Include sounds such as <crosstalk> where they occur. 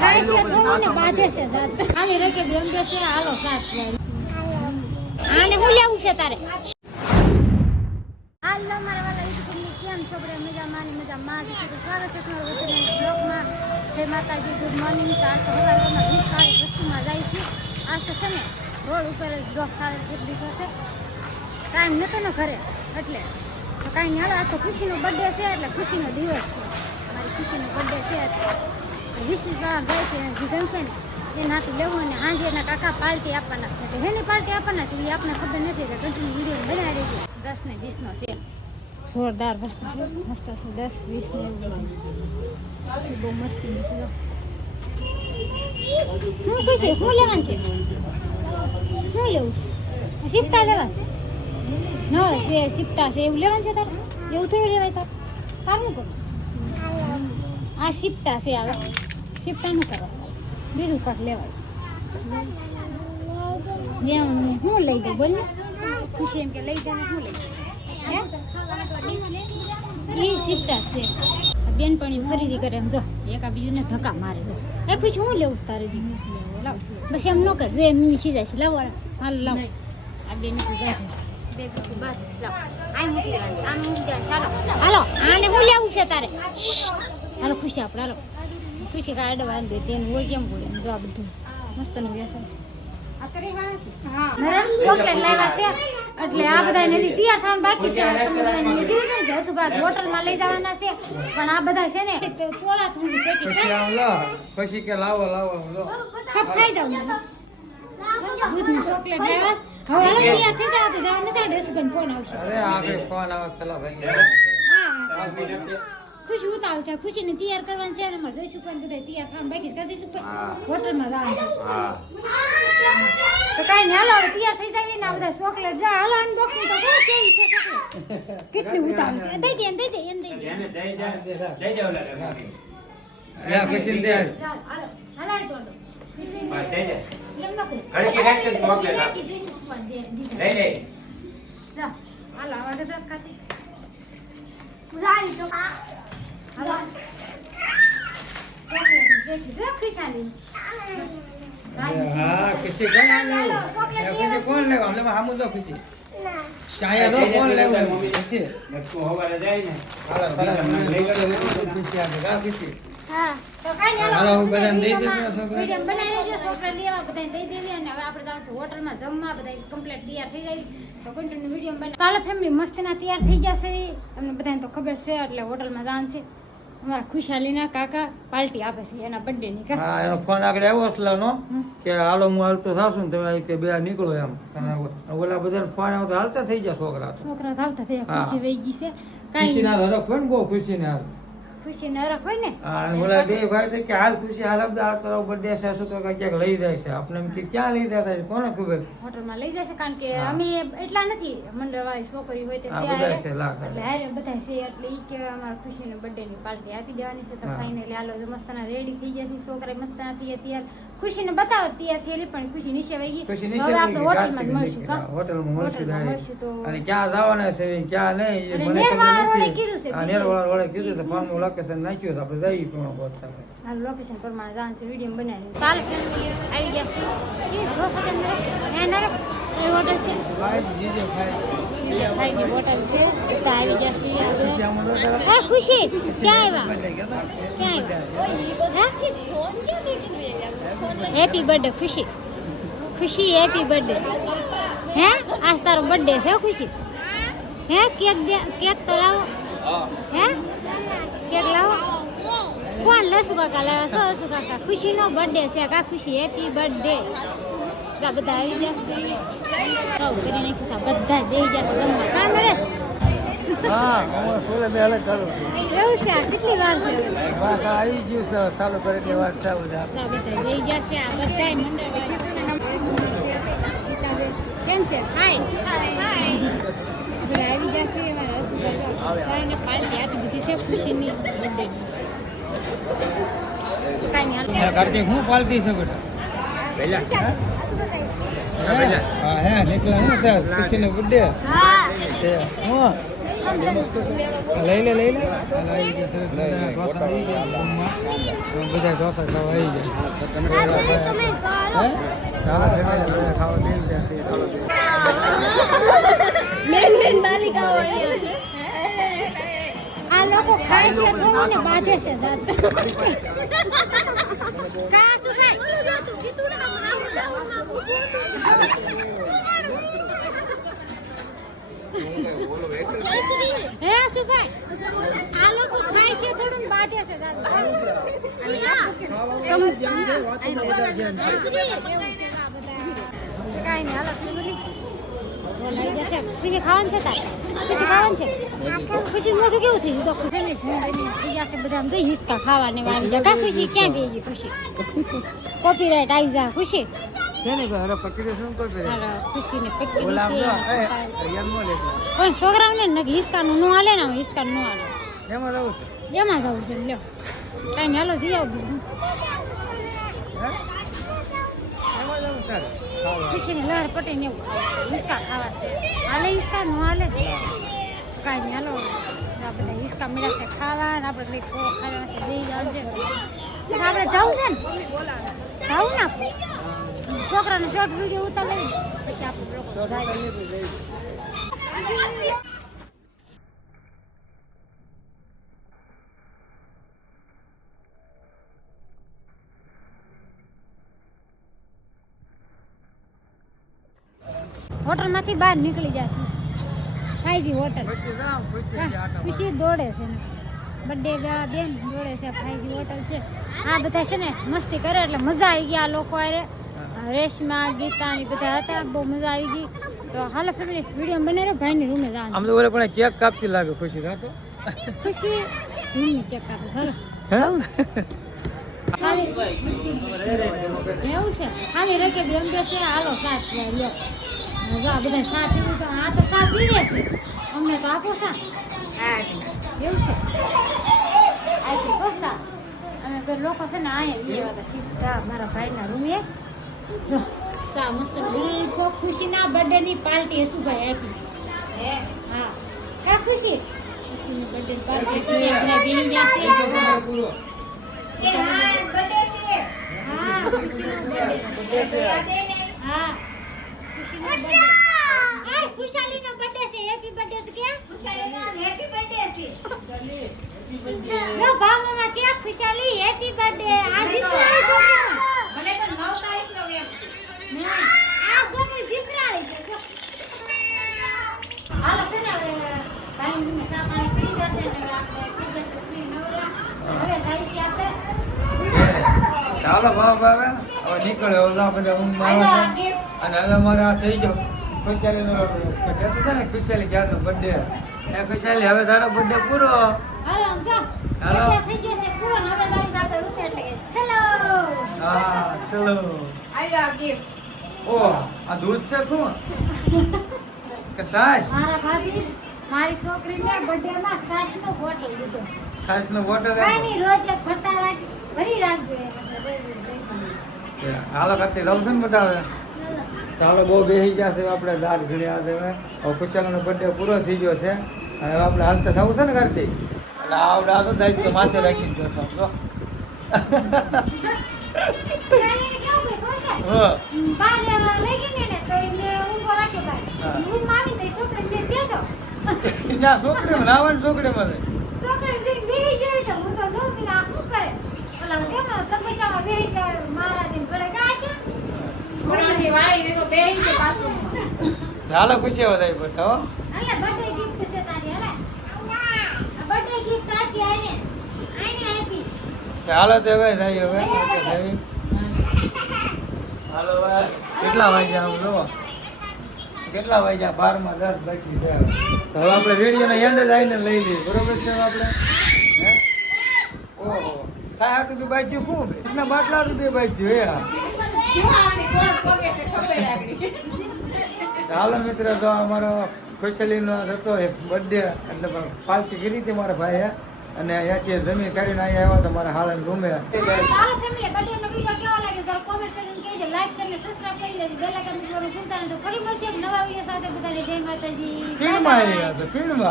ખાય છે થોડું ને બાંધે છે જાત. ખાલી રકે બેમ બેસે હાલો સાત આને હું લેવું છે તારે? હાલો મારા વાલા યુટ્યુબની કેમ છો મજા માની મજા જ છો સ્વાગત છે તમારું વચ્ચેના બ્લોગમાં. જય માતાજી ગુડ મોર્નિંગ. તો આજ તો સારી વસ્તુમાં જાય છે. આજ તો છે ને રોડ ઉપર જ બ્લોગ સારી દીધો છે ટાઈમ ને ઘરે એટલે તો કાંઈ નહીં હાલો આજ તો ખુશીનો બર્થડે છે એટલે ખુશીનો દિવસ છે. મારી ખુશીનો બર્થડે છે એટલે વીસ વીસ વાળા જાય છે જીગન છે ને. એ નાતું લેવું અને હાંજે એના કાકા પાર્ટી આપવાના છે. હેની પાર્ટી આપવાના છે એ આપણને ખબર નથી કે કન્ટિન્યુ વીડિયો બનાવી રહેજો દસ ને વીસનો સેલ જોરદાર વસ્તુ છે. મસ્ત છે. દસ, વીસ ને બહુ મસ્તી છે. શું છે? શું લેવાનું છે? શું લેવું છે? સિપ્ટા લેવા છે? ના છે સિપ્ટા છે. એવું લેવાનું છે તારે? એવું થોડું લેવાય તાર? તારું કરું આ સિપ્ટા છે આવે સિફ્ટા ન કરવા બીજું કાંક લેવાય. લેવાનું હું લઈ દઉં બોલ ખુશી એમ કે લઈ જાય હું લઈ એ સિફ્ટા છે. બેનપણી ખરીદી કરે એમ જો એકા બીજું ને ધક્કા મારે છે. એ ખુશી હું લેવું છે તારે લાવ. બસ એમ ન કર મીઠી જાય છે. લાવો હાલ લાવ. આ બે નીકળી જાય છે બે હાલો આને હું લેવું છે તારે? હાલો ખુશી આપણે હાલો. ખુશી કાર્ડ અડવા દે તેને હોય કેમ બોલે જો આ બધું મસ્તનું વ્યસન નરસ ચોકલેટ લાવ્યા છે? એટલે આ બધા નથી. તૈયાર થવાનું બાકી છે. તમે બધાને મેં કીધું હતું ને કે હસુભાઈ હોટલમાં લઈ જવાના છે. પણ આ બધા છે ને તે તોળા પેટી પછી આમ લો પછી કે લાવો લાવો આમ લો. કપ ખાઈ જાવ દૂધની ચોકલેટ લાવ્યા હવે હાલો તૈયાર થઈ જાવ આપણે જવાનું. નથી આપણે ફોન આવશે. અરે આગળ ફોન આવે પેલા ભાઈ હા હા ખુશી ઉતાવળ છે. ખુશીને તૈયાર કરવાનું છે અને અમારે જઈશું પણ બધા તૈયાર થવાનું બાકી છે. જઈશું પણ હોટલમાં જવાનું છે. હા. તો કાંઈ ને હાલો તૈયાર થઈ જાય ને આ બધા ચોકલેટ જા હાલો અનબોક્સિંગ તો કરો કેવી છે કેટલી ઉતાવળ છે. દઈ દે એમ દઈ દે એને દઈ દે લે પછી દે હાલો હલાય તો દો. એમ ન કરે ઘડીક રાખજો ને ચોકલેટ દે દીધા. જા હાલો આવા દે કાતી ખાતી હાલો ચોકલેટ જેટલી જો ખીચાલી હા ખુશી કોણ આવ્યું એ ખુશી કોણ લેવા અમને હામું દો ખુશી ચાયા નો કોણ લેવા ખુશી હાલો સરસ ખુશી આપે હા ખુશી હા તો કાંઈ નહીં હાલો, હાલો હું બધાને દઈ દઈશ વિડીયોમાં- ને છોકરા. વીડિયો બનાવી લેજો છોકરા લેવા બધાને દઈ દેવી અને હવે આપણે જવાનું છે હોટલમાં જમવા બધા કમ્પ્લીટ તૈયાર થઈ જાય તો કન્ટિન્યુ વીડિયો બના કાલે ફેમિલી મસ્તીના તૈયાર થઈ જશે તમને બધાને તો ખબર છે એટલે હોટલમાં જવાનું છે અમારા ખુશાલીના કાકા પાર્ટી આપે છે એના બર્થડે ની હા એનો ફોન આગળ આવ્યો અસલાનો કે હાલો હું હાલતો થાશું ને તમે કે બે નીકળો એમ. ઓલા બધા ફોન આવ્યો તો હાલતા થઈ જાય છોકરા. છોકરા હાલતા થઈ. ખુશી વહી ગઈ છે. કાંઈ ના હરખ હોય ને બહુ ખુશી ને હોય ને. હા, બે ભાઈ તો કે હાલ ખુશી હાલ અબ આ તારો બર્થડે છે શું તો ક્યાંક લઈ જાય છે. આપણે એમ કે ક્યાં લઈ જતા છે કોને ખબર? હોટલમાં લઈ જશે કારણ કે અમે એટલા નથી. મંડળવાળી છોકરી હોય તે બધા છે, એટલે હારે બધા છે એટલે ઈ કે અમારા ખુશીને બર્થડે ની પાર્ટી આપી દેવાની છે. તો. ફાઇનલી હાલો મસ્તાના રેડી થઈ ગયા છે છોકરા મસ્તાના થઈ ગયા તૈયાર. ખુશીને બતાવો ત્યાં થયેલી પણ ખુશી નીચે વહી ગઈ. હવે આપણે હોટલમાં જ મળશું કા? હોટલમાં મળશું તો. અને ક્યાં જવાના છે ક્યાં નહીં મને. કીધું છે, નેરવાળા રોડે કીધું છે ફોનનું લોકેશન નાખ્યું છે આપણે જઈએ પણ બહુ સારું. હાલ લોકેશન પ્રમાણે જવાનું છે વીડિયો બનાવી કાલ ફેમિલી આવી ગયા છે. ચીઝ ઢોસા કે નરેશ હે કઈ હોટલ છે. ભાઈ, જીજે ભાઈ. ભાઈની હોટલ છે. બધા આવી ગયા છે ખુશી આપણે. હે ક્યાં આવ્યા? ક્યાં આવ્યા? હેપી બર્થડે ખુશી. ખુશી હેપી બર્થડે હે? આજ તારો બર્થડે છે ખુશી. હે? કેક કેક તો લાવો. હે? કેક લાવો. કોણ લસુ કાકા લાવ્યા છો લસુ કાકા ખુશી નો બર્થડે છે કા ખુશી? હેપી બર્થડે બધા આવી જશે સૌ કરીને છે. બધા જઈ જશે જમવા કા નરેશ? હા, હું સ્કૂલે બે અલગ કરું. એવું છે કેટલી વાર છે? આવી ગયું છે ચાલુ કરે એટલે વાત ચાલુ છે બધા. જઈ જશે આ બધાય મંડળ કેમ છે? હાય ચાયને પાર્ટી આપી દીધી છે ખુશીની birthday. કાંઈ નહીં કાર્તિક હું પાલતી છે બેટા? હે? હા હે નીકળે હું છે ખુશીનો બર્થડે હા. હું. લઈ લે લઈ લે. બધા ઢોસા ખાવા આવી જાય. મેન આ લોકો ખાય છે થોડું ને બાંધે છે. દાંત કા શું ખાય બોલો જો તું હે સુભાઈ આ લોકો ખાય છે થોડું બાંધે છે દાંત ખાવાનું પછી ખાવાનું છે ખુશી મોઢું કેવું થઈ હિસ્કા ખાવાને ક્યાં ગઈ ખુશી કોપીરાઈટ આવી જાય ખુશી. પણ છોકરાઓને ને હાલે ને હિસકાનું નો હાલે એમાં રહું છે એમાં જવું છે લ્યો કાંઈ હાલો જઈ આવ ખાવા. ખુશીને લહેર પટે ને એવું હિસકા ખાવા છે. હાલે હિસકા હાલે? કાંઈ હાલો. આ બધા હિસકા મળ્યા છે ખાવા આપણે કંઈક ખોળો ખાવા છે જાવ આપણે જવું છે ને? જવું ને આપણે? છોકરાને શોર્ટ વીડિયો ઉતારે પછી આપણે હોટલમાંથી બહાર નીકળી જશે. ફાઈજી હોટલ. ખુશી દોડે છે ને બર્થડે બેન દોડે છે ફાઈજી હોટલ છે. આ બધા છે ને મસ્તી કરે એટલે મજા આવી ગઈ આ લોકો અરે રેશમા ગીતા ને બધા હતા બહુ મજા આવી ગઈ. તો હાલો ફેમિલી વીડિયો બને રહ્યો ભાઈની રૂમે જવાનું આમ તો ઓરે પણ કેક કાપતી લાગે ખુશી કાં તો ખુશી? ધૂળની કેક કાપે. ખરો હે? ખાલી એવું છે. ખાલી રકે બેન બેસે હાલો સાત લ્યો. મજા બધા સાત પીવું તો આ તો છે. અમને તો આપો સા એવું છે. આથી સસ્તા. અને બે લોકો છે ને અહીંયા લેવા હતા સીધા મારા ભાઈના રૂમે. જો સા મસ્ત તો ખુશીના બર્થડેની પાર્ટી શું ભાઈ આપી? હે? હા. કા ખુશી. ખુશીની બર્થડે પાર્ટી છે. આપણે બેની હા ખુશીનો. હા. આ ખુશાલીનો બર્થડે છે હેપી બર્થડે તો ક્યાં જો બા મામા ક્યાં ખુશાલી હેપી બર્થડે આજે તો આવી છોકરી. ના, આ છોકરી જીતરાળી છે જો. હાલો છે ને હવે ટાઈમ ને ચા પાણી પી જશે ને હવે આપણે થઈ જશે free નવરા. હવે જાય છે આપણે ચાલો બાપ આવે હવે નીકળે ઓલા બધા ઊંઘ આજો આવે આ છે. gift. અને હવે અમારે આ થઈ ગયો. ખુશાલી નો કહેતો છે ને ખુશાલી ક્યારનો બર્થડે એ ખુશાલી હવે તારો બર્થડે પૂરો. હાલો એટલે ચલો. હા ચલો. ઓ આ દૂધ છે કોણ? <laughs> કે સાસ? મારા ભાભી મારી છોકરીને બર્થડે માં સાસ નો બોટલ દીધો. સાસ નો બોટલ કઈ નહીં રોજ એક ફટા રાખ ભરી રાખજો એ એટલે રોજ રોજ દઈ દેવાનું. હાલો કરતી રમશે છે ને બધા હવે? ચાલો બહુ બેસી ગયા છે આપણે દાળ ઘડ્યા છે હવે. ખુશાલનો બર્થડે પૂરો થઈ ગયો છે. અને હવે આપણે હાલતા થવું છે ને કરતી એટલે આવડે આ તો થાય માથે સમજો તો તો એ છોકરીને જઈને બેઠો. ત્યાં છોકરી નાવાની છોકરી ચાલો ખુશી વધારી બેઠા હો. હાલે, હાલે. તો હવે થાય હવે. હાલો કેટલા વાગ્યા આમ લો કેટલા વાગ્યા? બારમાં દસ બાકી છે હવે. તો હવે આપણે રેડિયો ના એન્ડ જ આવીને લઈ લઈએ. બરોબર છે આપણે? હે? ઓહો. સાહેબ રૂપિયા બાજ્યું શું એટલા બાટલા રૂપિયા બાજ્યું? હે. <laughs> ચાલો મિત્ર તો અમારો ખુશાલીનો હતો એ બર્થડે એટલે પાર્ટી કરી હતી મારા ભાઈએ અને અહીંયાથી જમીન કાઢીને અહીંયા આવ્યા તો મારા હાલન રૂમે ચાલો family, birthday નો video કેવો લાગ્યો જરા comment કરીને કહેજો. Like, share અને subscribe કરી લેજો. Bell icon દબાવવાનું ભૂલતા નહીં. તો મળીશું <laughs>